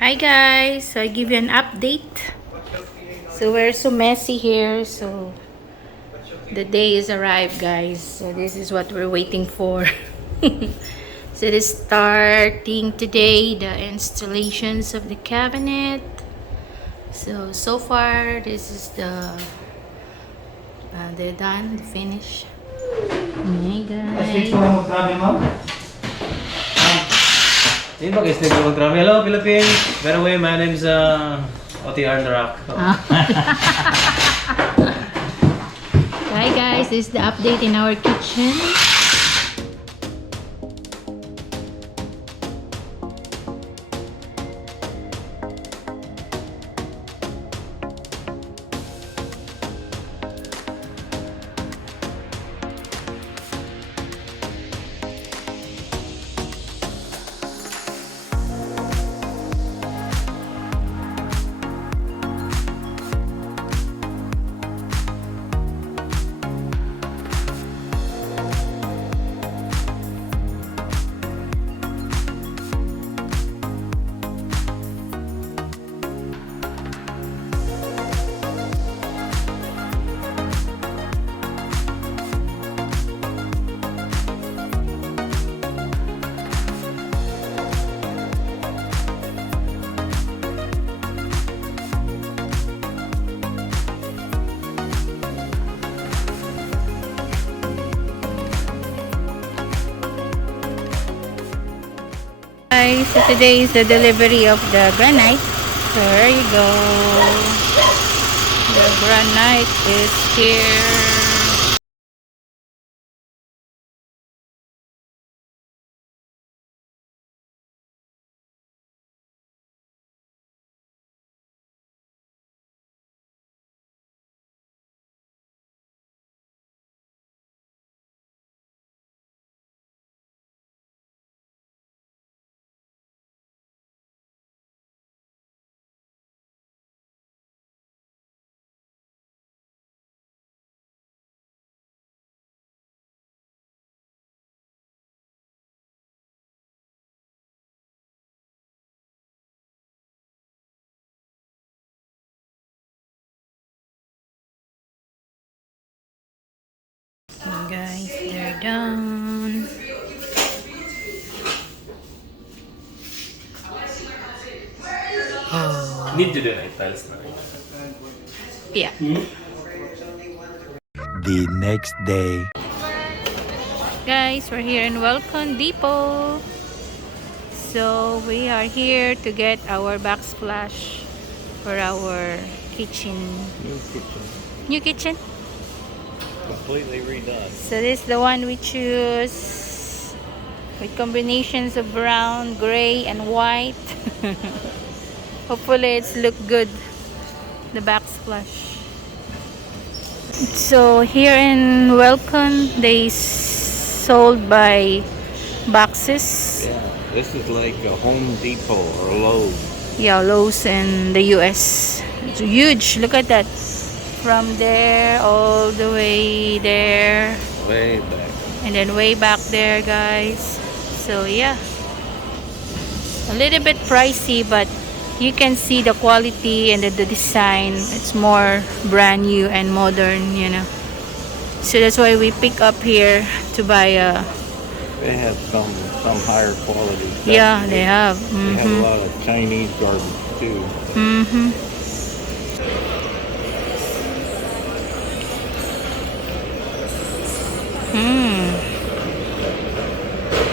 Hi guys, so I give you an update. So we're so messy here, so the day is arrived guys. So this is what we're waiting for. So it is starting today, the installations of the cabinet. So far this is they're done, the finish. Hey guys. Hindi ba guys, mag-travel? Hello, Philippines! By the way, my name's OTR The Rock. Hi guys, this is the update in our kitchen. Guys, so today is the delivery of the granite. So there you go. The granite is here. So guys, they're done. Oh. Need to do night tiles na. Yeah. The next day. Guys, we're here in Welcome Depot. So we are here to get our backsplash for our kitchen. New kitchen. New kitchen? Completely redone. So this is the one we choose with combinations of brown, gray, and white. Hopefully it's look good, the backsplash. So here in Welcome, they sold by boxes. Yeah, this is like a Home Depot or Lowe's. Yeah, Lowe's in the US. It's huge. Look at that. From there all the way there. Way back. And then way back there, guys. So yeah. A little bit pricey, but you can see the quality and the design. It's more brand new and modern, you know. So that's why we pick up here to buy a... They have some higher quality stuff. Yeah, they have. They have a lot of Chinese garbage too.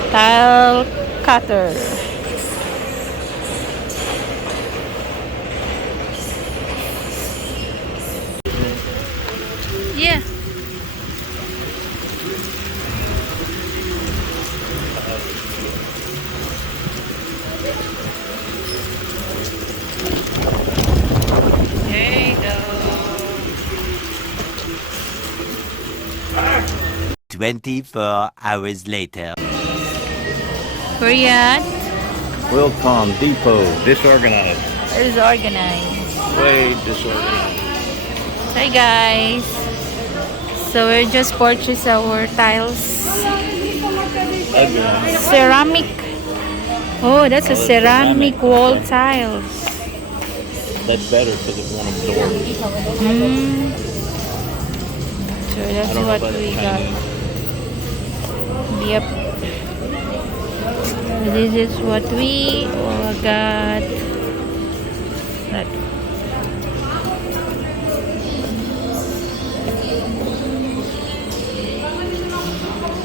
Tile cutter. Yeah. There you go. 24 hours later. Where you at? Wilcom Depot, disorganized. It's organized. Way disorganized. Hi guys. So we just purchased our tiles. Again. Ceramic. Oh, that's a Oh, it's ceramic wall okay. tiles. That's better because it won't absorb. Mm. So I that's don't know what about we the got. Chinese. Yep. This is what we got. Right.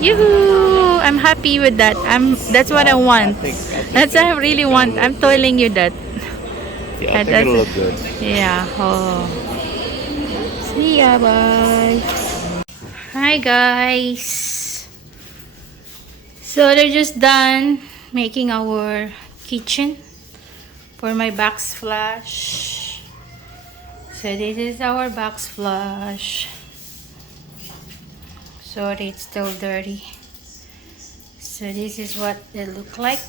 Yoo-hoo! I'm happy with that. That's what I want. I think That's what I it's really gonna want. I'm look good. telling you that. Yeah, I think That's it'll look good. yeah. Oh. See ya, bye. Hi guys. So they're just done making our kitchen for my backsplash. So this is our backsplash. Sorry, it's still dirty. So this is what they look like.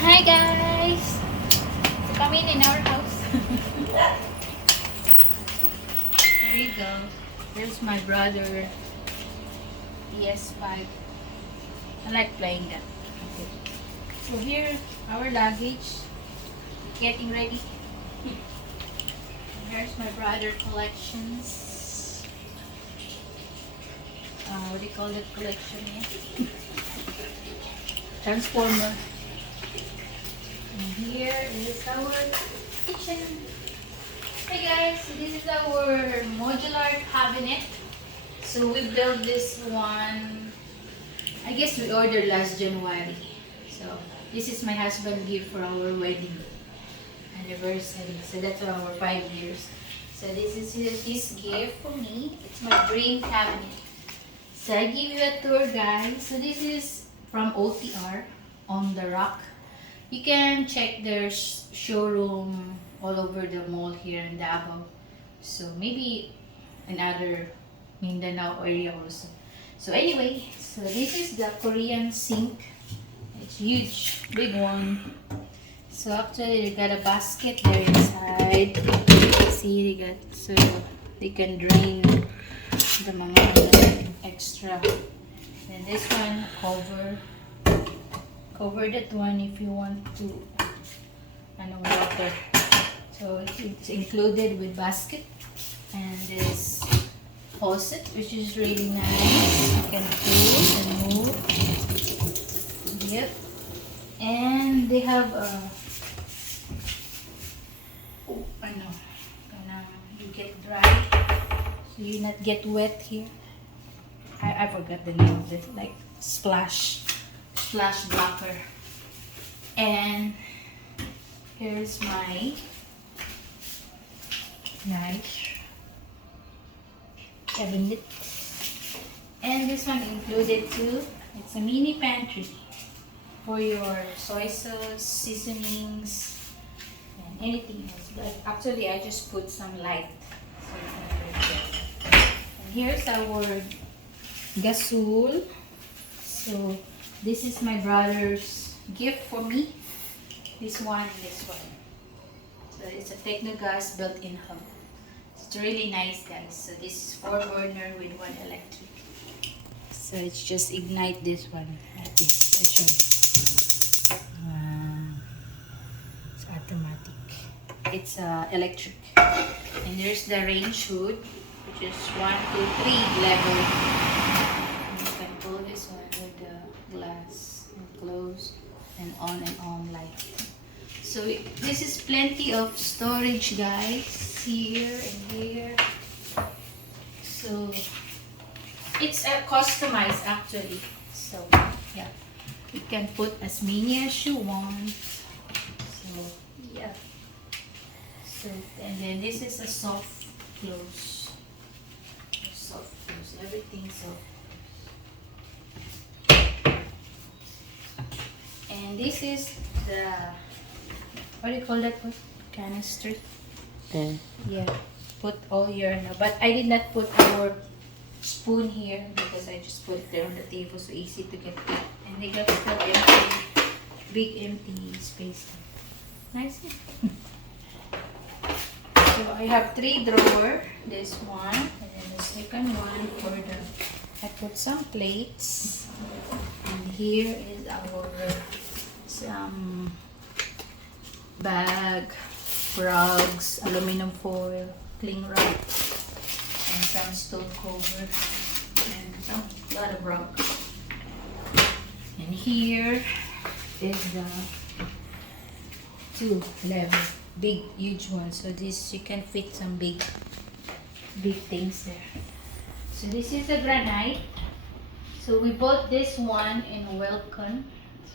Hi guys! Come in our house. There you go. There's my brother PS5. I like playing that. Okay. So here, our luggage. Getting ready. Here's my brother collections. What do you call that collection? Transformer. And here is our kitchen. Hey guys, this is our modular cabinet. So we built this one, I guess we ordered last January. So this is my husband's gift for our wedding anniversary. So that's our 5 years. So this is his gift for me. It's my dream cabinet. So I give you a tour, guys. So this is from OTR on the Rock. You can check their showroom all over the mall here in Davao. So maybe another Mindanao area also. So anyway, so this is the Korean sink. It's huge, big one. So actually they got a basket there inside. See, they got, so they can drain the mga extra. And this one cover that one if you want to water. So it's included with basket and this faucet, which is really nice. You can pull and move. Yep. And they have you get dry, so you not get wet here. I forgot the name of it, like splash blocker. And here's my nice cabinet. And this one included too. It's a mini pantry for your soy sauce, seasonings, and anything else. But actually, I just put some light. So it's not very good. And here's our gasol. So this is my brother's gift for me. This one and this one. So it's a Technogas built-in hub. It's really nice, guys. So this is 4 burner with 1 electric. So it's just ignite this one. Like this. I show you. It's automatic. It's electric. And there's the range hood, which is 1, 2, 3 level. And you can pull this one with the glass and close and on light. So this is plenty of storage, guys. here and here. So it's customized actually. So yeah, you can put as many as you want. So yeah. So and then this is a soft close. Soft close, everything soft. And this is the, what do you call that one? Canister. Yeah, put all your, but I did not put our spoon here because I just put it there on the table so easy to get it. And they got still empty, big empty space. Nice. So I have 3 drawer. This one and then the second one for the, I put some plates. And here is our some bag, rugs, aluminum foil, cling wrap, and some stove cover, and some lot of rug. And here is the 2 level, big, huge one. So this you can fit some big things there. So this is a granite. So we bought this one in Welcome.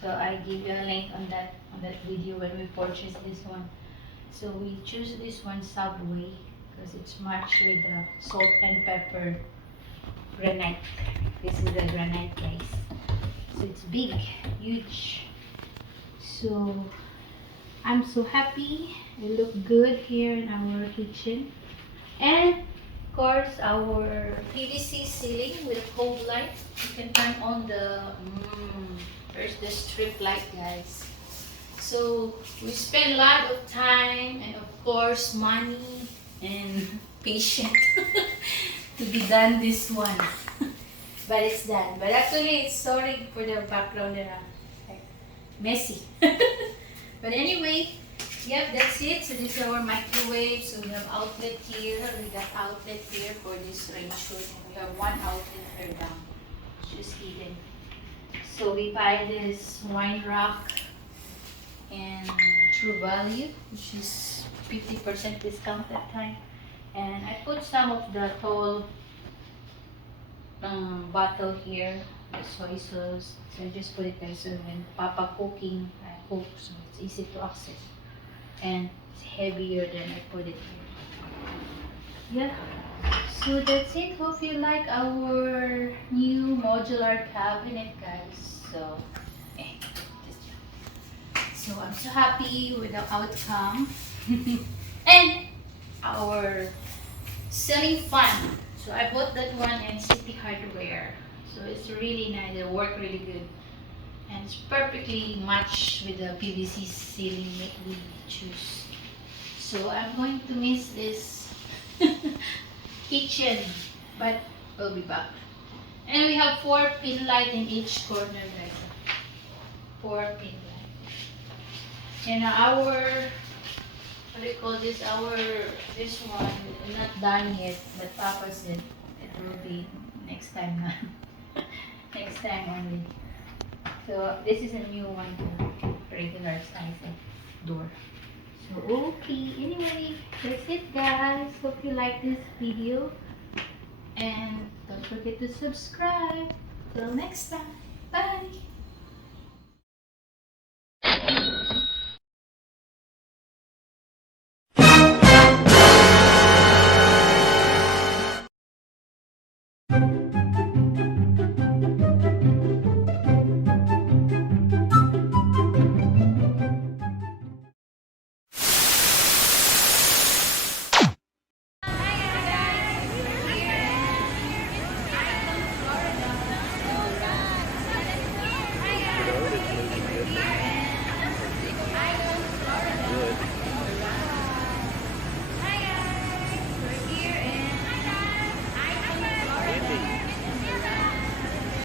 So I give you a link on that video when we purchased this one. So we choose this one Subway because it's matched with the salt and pepper granite. This is the granite, guys. So it's big, huge. So I'm so happy. It look good here in our kitchen. And of course our PVC ceiling with a cold light. You can turn on the there's the strip light, guys. So we spend a lot of time and of course money and patience to be done this one. But it's done. But actually it's sorry for the background that like messy. But anyway, yep, that's it. So this is our microwave. So we have outlet here. We got outlet here for this range hood. And we have one outlet here down. It's just hidden. So we buy this wine rack and True Value, which is 50% discount that time. And I put some of the tall bottle here, the soy sauce. So I just put it there so when Papa cooking, I cook, so it's easy to access. And it's heavier than I put it here. Yeah. So that's it. Hope you like our new modular cabinet, guys. So, so I'm so happy with the outcome and our selling fun. So I bought that one in City Hardware. So it's really nice. It worked really good, and it's perfectly matched with the PVC ceiling that we choose. So I'm going to miss this kitchen, but we'll be back. And we have 4 pin light in each corner, guys. 4 pin light. And our, what do you call this? This one not done yet, but Papa said it will be next time na. Next time only. So this is a new one, regular size of door. So okay, anyway, that's it, guys. Hope you like this video. And don't forget to subscribe. Till next time. Bye.